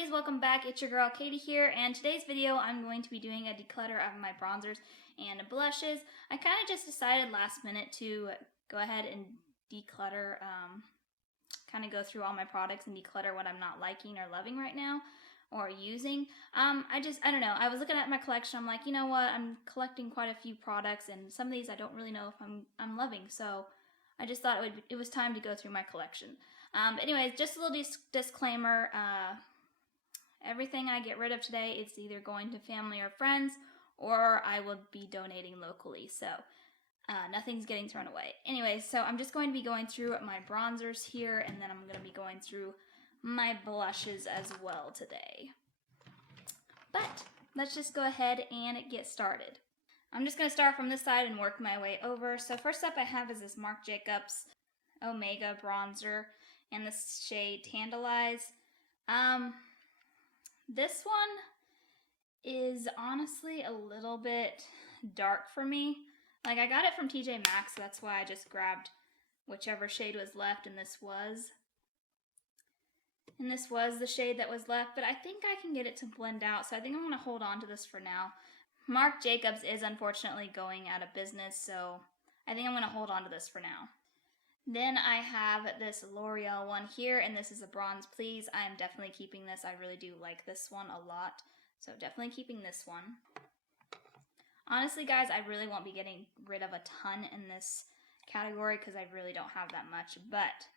girlies, welcome back. It's your girl Katie here, and today's video I'm going to be doing a declutter of my bronzers and blushes. I kind of just decided last minute to go ahead and declutter, kind of go through all my products and declutter what I'm not liking or loving right now or using. I don't know. I was looking at my collection. I'm like, you know what? I'm collecting quite a few products, and some of these I don't really know if I'm loving. So I just thought it was time to go through my collection. Anyways, just a little disclaimer. Everything I get rid of today, it's either going to family or friends, or I will be donating locally. So nothing's getting thrown away. Anyways, so I'm just going to be going through my bronzers here, and then I'm going to be going through my blushes as well today. But let's just go ahead and get started. I'm just going to start from this side and work my way over. So first up I have is this Marc Jacobs Omega bronzer in the shade Tantalize. This one is honestly a little bit dark for me. Like, I got it from TJ Maxx, so that's why I just grabbed whichever shade was left, and this was the shade that was left, but I think I can get it to blend out, so I think I'm going to hold on to this for now. Marc Jacobs is unfortunately going out of business, so I think I'm going to hold on to this for now. Then I have this L'Oreal one here, and this is a Bronze Please. I am definitely keeping this. I really do like this one a lot, so definitely keeping this one. Honestly, guys, I really won't be getting rid of a ton in this category because I really don't have that much, but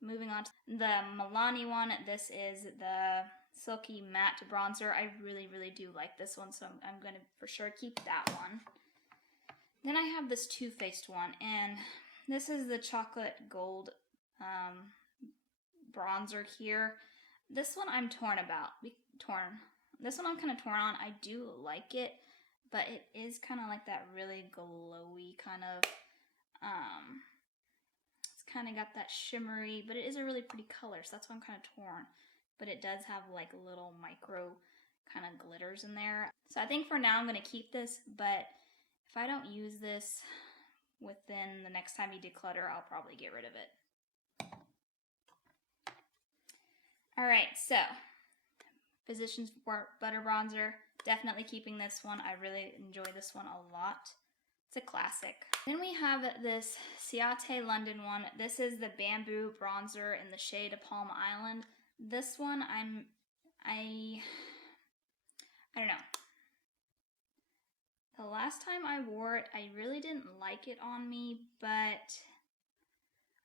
moving on to the Milani one, this is the Silky Matte Bronzer. I really, really do like this one, so I'm going to for sure keep that one. Then I have this Too Faced one, and this is the Chocolate Gold bronzer here. This one I'm torn about. This one I'm kind of torn on. I do like it, but it is kind of like that really glowy kind of, it's kind of got that shimmery, but it is a really pretty color, so that's why I'm kind of torn. But it does have like little micro kind of glitters in there. So I think for now I'm going to keep this, but if I don't use this within the next time you declutter, I'll probably get rid of it. Alright, so Physicians Butter Bronzer, definitely keeping this one. I really enjoy this one a lot. It's a classic. Then we have this Ciate London one. This is the Bamboo Bronzer in the shade Palm Island. This one I don't know. The last time I wore it, I really didn't like it on me, but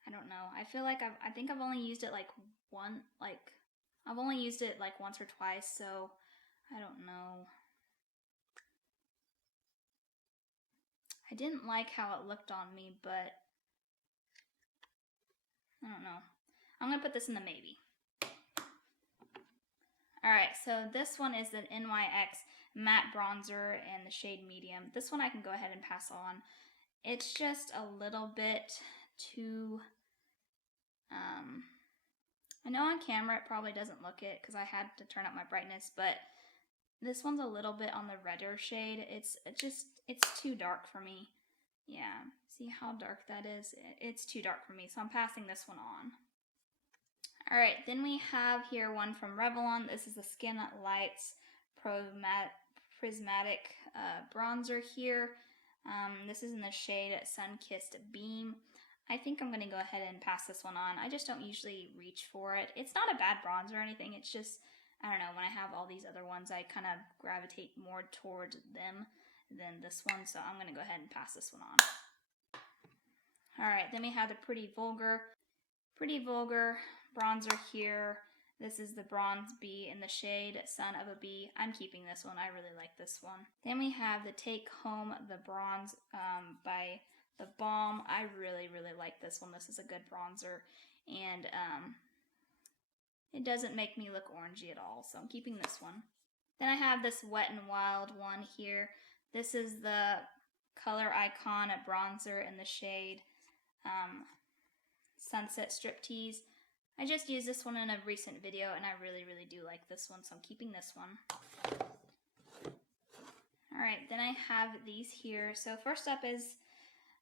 I don't know. I feel like I think I've only used it I've only used it like once or twice, so I don't know. I didn't like how it looked on me, but I don't know. I'm going to put this in the maybe. Alright, so this one is the NYX Matte Bronzer in the shade Medium. This one I can go ahead and pass on. It's just a little bit too, I know on camera it probably doesn't look it because I had to turn up my brightness, but this one's a little bit on the redder shade. It's too dark for me. Yeah, see how dark that is? It's too dark for me, so I'm passing this one on. Alright, then we have here one from Revlon. This is the Skin Lights Prismatic Bronzer here. This is in the shade Sun-Kissed Beam. I think I'm going to go ahead and pass this one on. I just don't usually reach for it. It's not a bad bronzer or anything. It's just, I don't know, when I have all these other ones, I kind of gravitate more towards them than this one. So I'm going to go ahead and pass this one on. Alright, then we have the Pretty Vulgar bronzer here. This is the Bronze Bee in the shade Son of a Bee. I'm keeping this one. I really like this one. Then we have the Take Home the Bronze by The Balm. I really, really like this one. This is a good bronzer, and it doesn't make me look orangey at all, so I'm keeping this one. Then I have this Wet n Wild one here. This is the Color Icon bronzer in the shade Sunset Striptease. I just used this one in a recent video, and I really, really do like this one, so I'm keeping this one. Alright, then I have these here. So first up is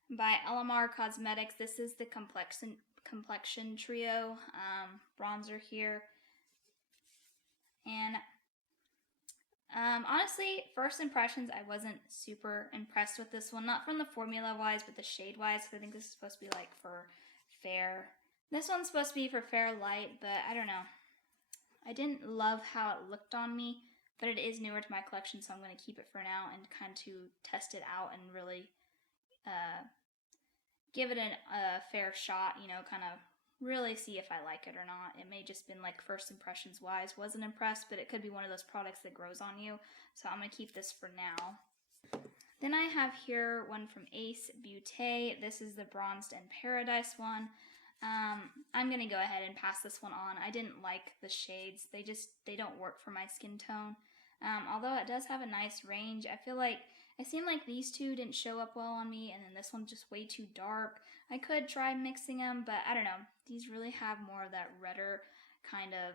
by LMR Cosmetics. This is the Complexion Trio bronzer here. And honestly, first impressions, I wasn't super impressed with this one. Not from the formula wise, but the shade wise. I think this is supposed to be like for fair. This one's supposed to be for fair light, but I don't know. I didn't love how it looked on me, but it is newer to my collection, so I'm going to keep it for now and kind of to test it out and really give it a fair shot, you know, kind of really see if I like it or not. It may just been like first impressions wise, wasn't impressed, but it could be one of those products that grows on you. So I'm going to keep this for now. Then I have here one from Ace Beauté. This is the Bronzed in Paradise one. I'm going to go ahead and pass this one on. I didn't like the shades. They don't work for my skin tone. Although it does have a nice range. It seemed like these two didn't show up well on me, and then this one's just way too dark. I could try mixing them, but I don't know. These really have more of that redder kind of,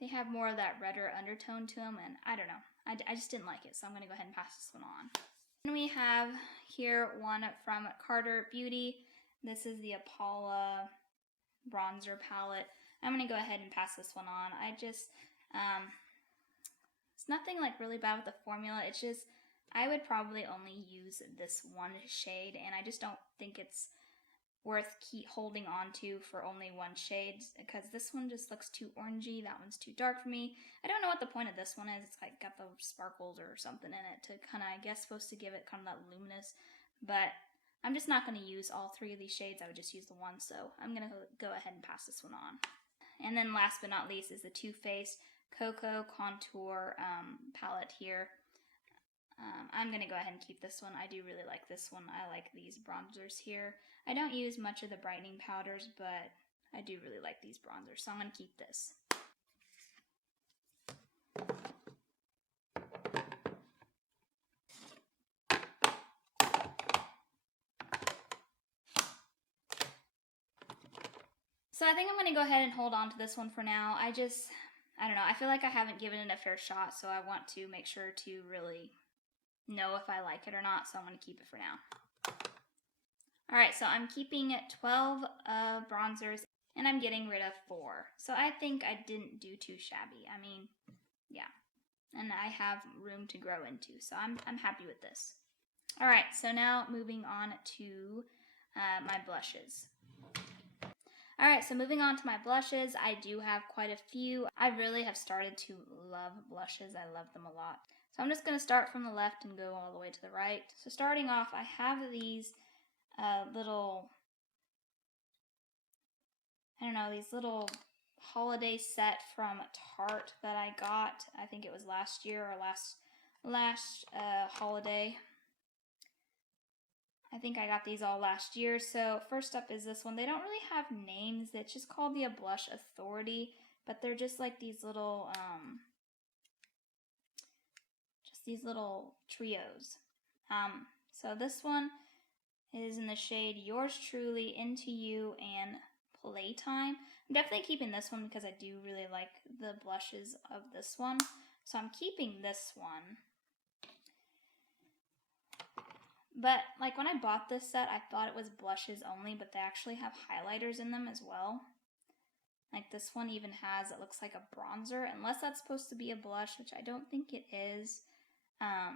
they have more of that redder undertone to them, and I don't know. I just didn't like it, so I'm going to go ahead and pass this one on. Then we have here one from Carter Beauty. This is the Apala bronzer palette. I'm going to go ahead and pass this one on. It's nothing like really bad with the formula. It's just, I would probably only use this one shade, and I just don't think it's worth holding on to for only one shade, because this one just looks too orangey. That one's too dark for me. I don't know what the point of this one is. It's like got the sparkles or something in it to kind of, I guess, supposed to give it kind of that luminous, but I'm just not going to use all three of these shades. I would just use the one, so I'm going to go ahead and pass this one on. And then last but not least is the Too Faced Cocoa Contour palette here. I'm going to go ahead and keep this one. I do really like this one. I like these bronzers here. I don't use much of the brightening powders, but I do really like these bronzers, so I'm going to keep this. So I think I'm going to go ahead and hold on to this one for now. I don't know. I feel like I haven't given it a fair shot, so I want to make sure to really know if I like it or not, so I'm going to keep it for now. Alright, so I'm keeping 12 bronzers, and I'm getting rid of 4. So I think I didn't do too shabby. I mean, yeah. And I have room to grow into, so I'm happy with this. Alright, so now moving on to my blushes. Alright, so moving on to my blushes, I do have quite a few. I really have started to love blushes. I love them a lot. So I'm just going to start from the left and go all the way to the right. So starting off, I have these little holiday set from Tarte that I got. I think it was last year or last holiday. I think I got these all last year. So first up is this one. They don't really have names. It's just called the Blush Authority, but they're just like these little trios. So this one is in the shade Yours Truly, Into You, and Playtime. I'm definitely keeping this one because I do really like the blushes of this one. So I'm keeping this one. But like when I bought this set, I thought it was blushes only, but they actually have highlighters in them as well. Like this one even has, it looks like a bronzer, unless that's supposed to be a blush, which I don't think it is. I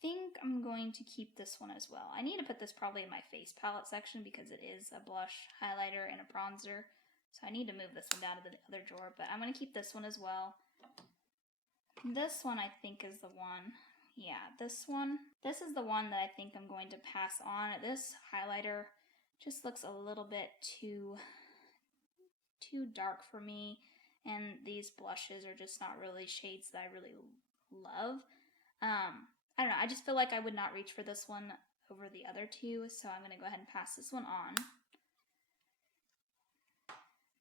think I'm going to keep this one as well. I need to put this probably in my face palette section because it is a blush, highlighter, and a bronzer. So I need to move this one down to the other drawer, but I'm going to keep this one as well. This one I think is the one. Yeah, this one. This is the one that I think I'm going to pass on. This highlighter just looks a little bit too dark for me, and these blushes are just not really shades that I really love. I don't know, I just feel like I would not reach for this one over the other two, so I'm going to go ahead and pass this one on.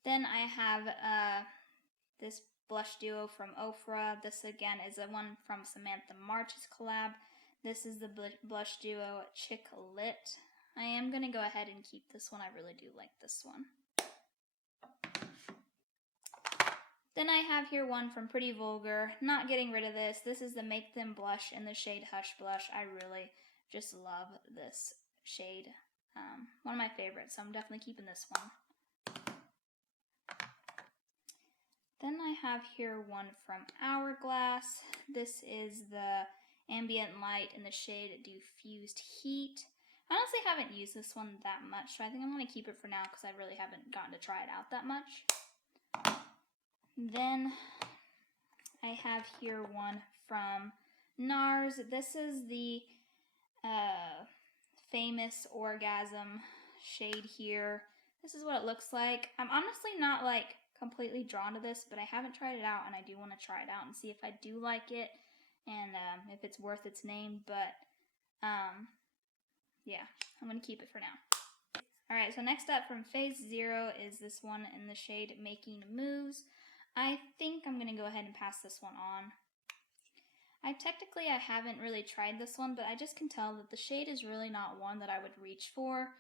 Then I have this blush duo from Ofra. This again is a one from Samantha March's collab. This is the blush duo Chick Lit. I am going to go ahead and keep this one. I really do like this one. Then I have here one from Pretty Vulgar. Not getting rid of this. This is the Make Them Blush in the shade Hush Blush. I really just love this shade. One of my favorites, so I'm definitely keeping this one. Then I have here one from Hourglass. This is the Ambient Light in the shade Diffused Heat. I honestly haven't used this one that much, so I think I'm going to keep it for now because I really haven't gotten to try it out that much. Then I have here one from NARS. This is the famous Orgasm shade here. This is what it looks like. I'm honestly not like completely drawn to this, but I haven't tried it out and I do want to try it out and see if I do like it and if it's worth its name, but yeah, I'm going to keep it for now. Alright, so next up from Phase Zero is this one in the shade Making Moves. I think I'm going to go ahead and pass this one on. I haven't really tried this one, but I just can tell that the shade is really not one that I would reach for.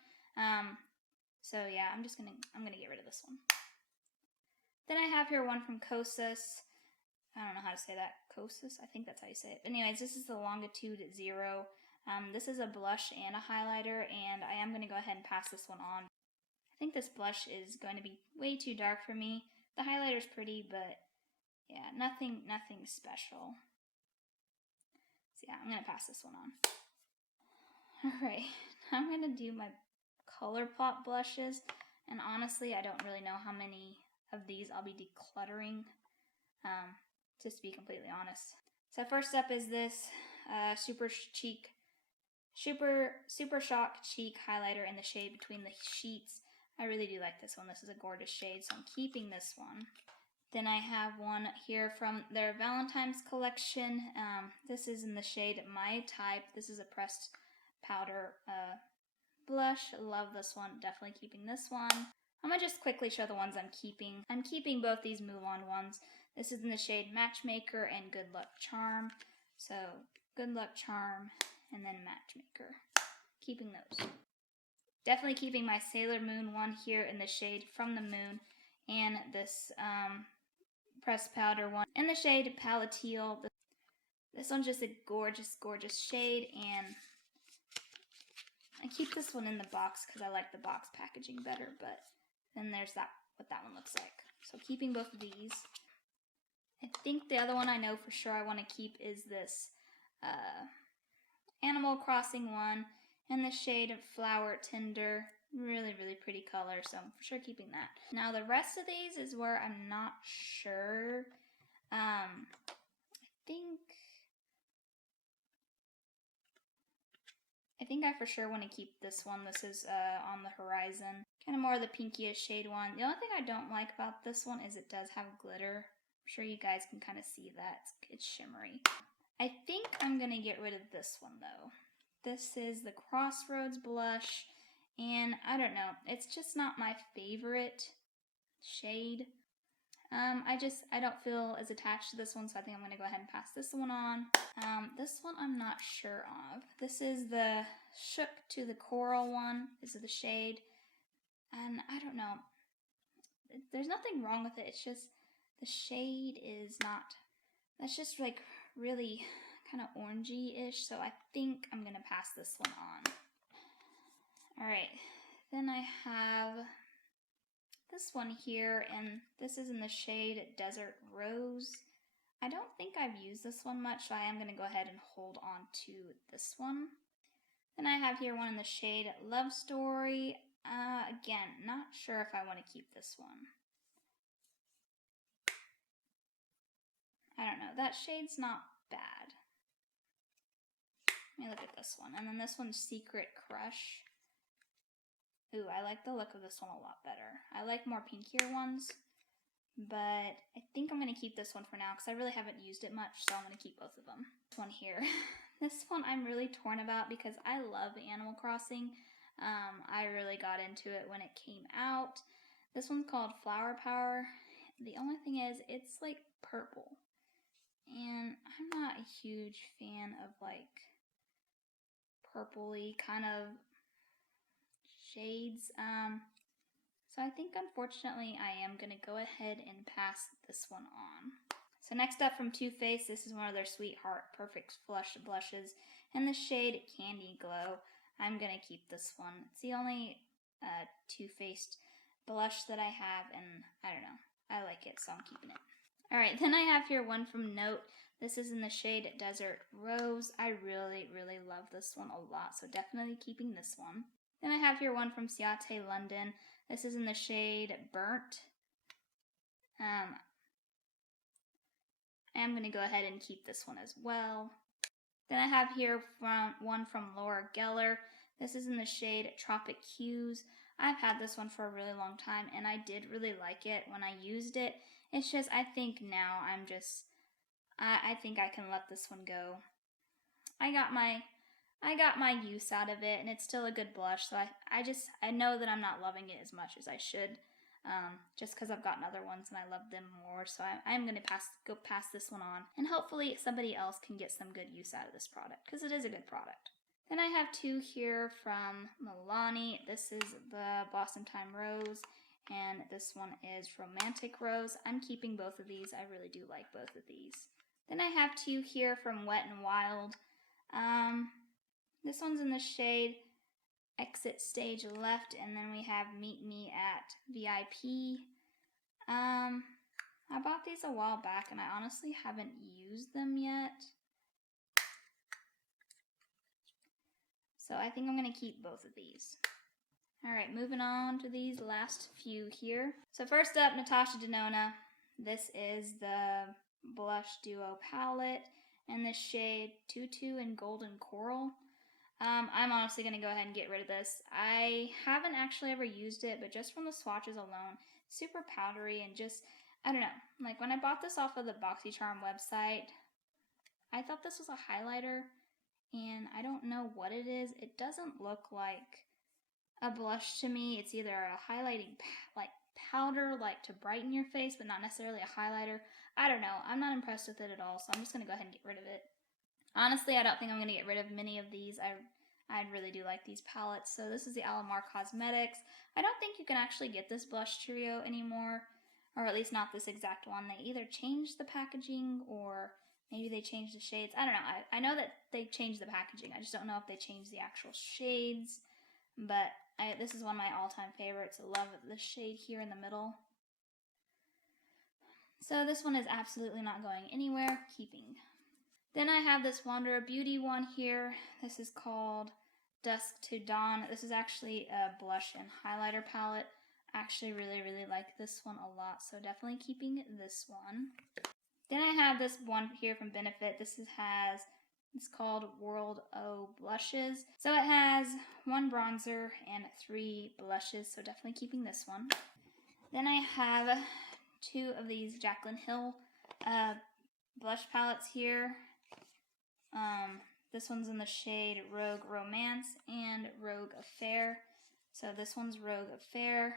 So yeah, I'm gonna get rid of this one. Then I have here one from Kosas. I don't know how to say that. Kosas? I think that's how you say it. But anyways, this is the Longitude Zero. This is a blush and a highlighter, and I am going to go ahead and pass this one on. I think this blush is going to be way too dark for me. The highlighter's pretty, but yeah, nothing special. So yeah, I'm going to pass this one on. Alright, I'm going to do my ColourPop blushes, and honestly, I don't really know how many of these I'll be decluttering, just to be completely honest. So first up is this Super Shock Cheek highlighter in the shade Between the Sheets. I really do like this one. This is a gorgeous shade, so I'm keeping this one. Then I have one here from their Valentine's collection. This is in the shade My Type. This is a pressed powder blush. Love this one. Definitely keeping this one. I'm going to just quickly show the ones I'm keeping. I'm keeping both these Move On ones. This is in the shade Matchmaker and Good Luck Charm. So Good Luck Charm and then Matchmaker. Keeping those. Definitely keeping my Sailor Moon one here in the shade From the Moon, and this pressed powder one in the shade Palateel. This one's just a gorgeous, gorgeous shade, and I keep this one in the box because I like the box packaging better, but then there's what that one looks like. So keeping both of these. I think the other one I know for sure I want to keep is this Animal Crossing one in the shade Flower Tinder. Really, really pretty color, so I'm for sure keeping that. Now the rest of these is where I'm not sure. I think I for sure want to keep this one. This is On the Horizon. Kind of more of the pinkiest shade one. The only thing I don't like about this one is it does have glitter. I'm sure you guys can kind of see that. It's shimmery. I think I'm going to get rid of this one though. This is the Crossroads blush, and I don't know, it's just not my favorite shade. I don't feel as attached to this one, so I think I'm going to go ahead and pass this one on. This one I'm not sure of. This is the Shook to the Coral one. This is the shade, and I don't know. There's nothing wrong with it, it's just the shade is not, that's just like really kind of orangey-ish, so I think I'm going to pass this one on. Alright, then I have this one here, and this is in the shade Desert Rose. I don't think I've used this one much, so I am going to go ahead and hold on to this one. Then I have here one in the shade Love Story. Again, not sure if I want to keep this one. I don't know, that shade's not bad. Let me look at this one. And then this one's Secret Crush. Ooh, I like the look of this one a lot better. I like more pinkier ones, but I think I'm going to keep this one for now because I really haven't used it much, so I'm going to keep both of them. This one here. This one I'm really torn about because I love Animal Crossing. I really got into it when it came out. This one's called Flower Power. The only thing is, it's like purple. And I'm not a huge fan of like purpley kind of shades. So I think unfortunately I am going to go ahead and pass this one on. So next up from Too Faced, this is one of their Sweetheart Perfect Flush blushes in the shade Candy Glow. I'm going to keep this one. It's the only Too Faced blush that I have, and I don't know. I like it, so I'm keeping it. Alright, then I have here one from Note. This is in the shade Desert Rose. I really, really love this one a lot, so definitely keeping this one. Then I have here one from Ciate London. This is in the shade Burnt. I am going to go ahead and keep this one as well. Then I have here one from Laura Geller. This is in the shade Tropic Hues. I've had this one for a really long time, and I did really like it when I used it. It's just, I think now I think I can let this one go. I got my use out of it, and it's still a good blush, so I know that I'm not loving it as much as I should, just because I've gotten other ones and I love them more, so I'm going to go pass this one on, and hopefully somebody else can get some good use out of this product, because it is a good product. Then I have two here from Milani. This is the Blossom Time Rose, and this one is Romantic Rose. I'm keeping both of these. I really do like both of these. Then I have two here from Wet n Wild. This one's in the shade Exit Stage Left, and then we have Meet Me at VIP. I bought these a while back, and I honestly haven't used them yet. So I think I'm going to keep both of these. Alright, moving on to these last few here. So first up, Natasha Denona. This is the Blush Duo palette in the shade Tutu and Golden Coral. I'm honestly going to go ahead and get rid of this. I haven't actually ever used it, but just from the swatches alone, super powdery and just, I don't know. Like when I bought this off of the BoxyCharm website, I thought this was a highlighter, and I don't know what it is. It doesn't look like a blush to me. It's either a highlighting powder, like to brighten your face, but not necessarily a highlighter. I don't know. I'm not impressed with it at all, so I'm just going to go ahead and get rid of it. Honestly, I don't think I'm going to get rid of many of these. I really do like these palettes. So this is the Alamar Cosmetics. I don't think you can actually get this blush trio anymore, or at least not this exact one. They either changed the packaging or maybe they changed the shades. I don't know. I know that they changed the packaging. I just don't know if they changed the actual shades. But this is one of my all-time favorites. I love this shade here in the middle. So this one is absolutely not going anywhere. Keeping. Then I have this Wanderer Beauty one here. This is called Dusk to Dawn. This is actually a blush and highlighter palette. I actually really, really like this one a lot, so definitely keeping this one. Then I have this one here from Benefit. It's called World O Blushes. So it has one bronzer and 3 blushes, so definitely keeping this one. Then I have 2 of these Jaclyn Hill blush palettes here. This one's in the shade Rogue Romance and Rogue Affair. So this one's Rogue Affair.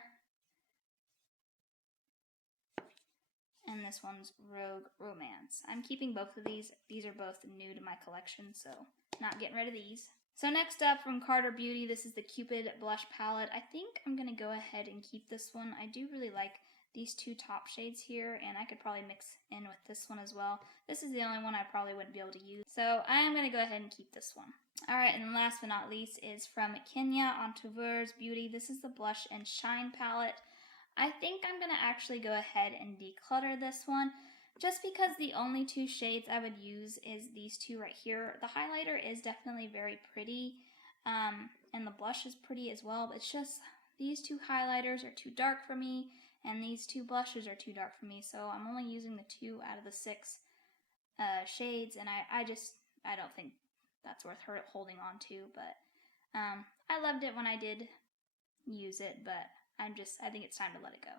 And this one's Rogue Romance. I'm keeping both of these. These are both new to my collection, so not getting rid of these. So next up from Carter Beauty, this is the Cupid Blush Palette. I think I'm going to go ahead and keep this one. I do really like these 2 top shades here, and I could probably mix in with this one as well. This is the only one I probably wouldn't be able to use, so I am going to go ahead and keep this one. Alright, and last but not least is from Kenya Entourage Beauty. This is the Blush and Shine palette. I think I'm going to actually go ahead and declutter this one, just because the only 2 shades I would use is these 2 right here. The highlighter is definitely very pretty, and the blush is pretty as well, but it's just these 2 highlighters are too dark for me, and these 2 blushes are too dark for me, so I'm only using the 2 out of the 6 shades, and I don't think that's worth holding on to, but I loved it when I did use it, but I think it's time to let it go.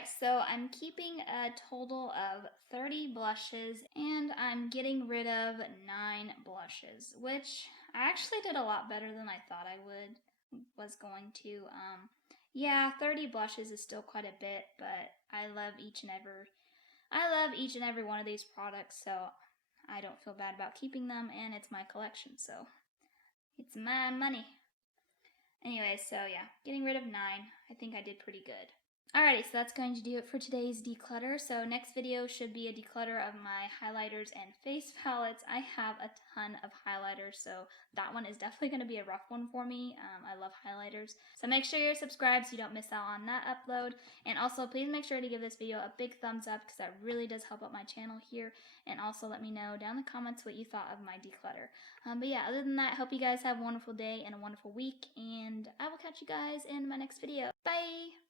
Alright, so I'm keeping a total of 30 blushes and I'm getting rid of 9 blushes, which I actually did a lot better than I thought I was going to. Yeah, 30 blushes is still quite a bit, but I love each and every one of these products, so I don't feel bad about keeping them, and it's my collection, so it's my money. Anyway, so yeah, getting rid of 9. I think I did pretty good. Alrighty, so that's going to do it for today's declutter. So next video should be a declutter of my highlighters and face palettes. I have a ton of highlighters, so that one is definitely going to be a rough one for me. I love highlighters. So make sure you're subscribed so you don't miss out on that upload. And also, please make sure to give this video a big thumbs up because that really does help out my channel here. And also let me know down in the comments what you thought of my declutter. But yeah, other than that, I hope you guys have a wonderful day and a wonderful week. And I will catch you guys in my next video. Bye!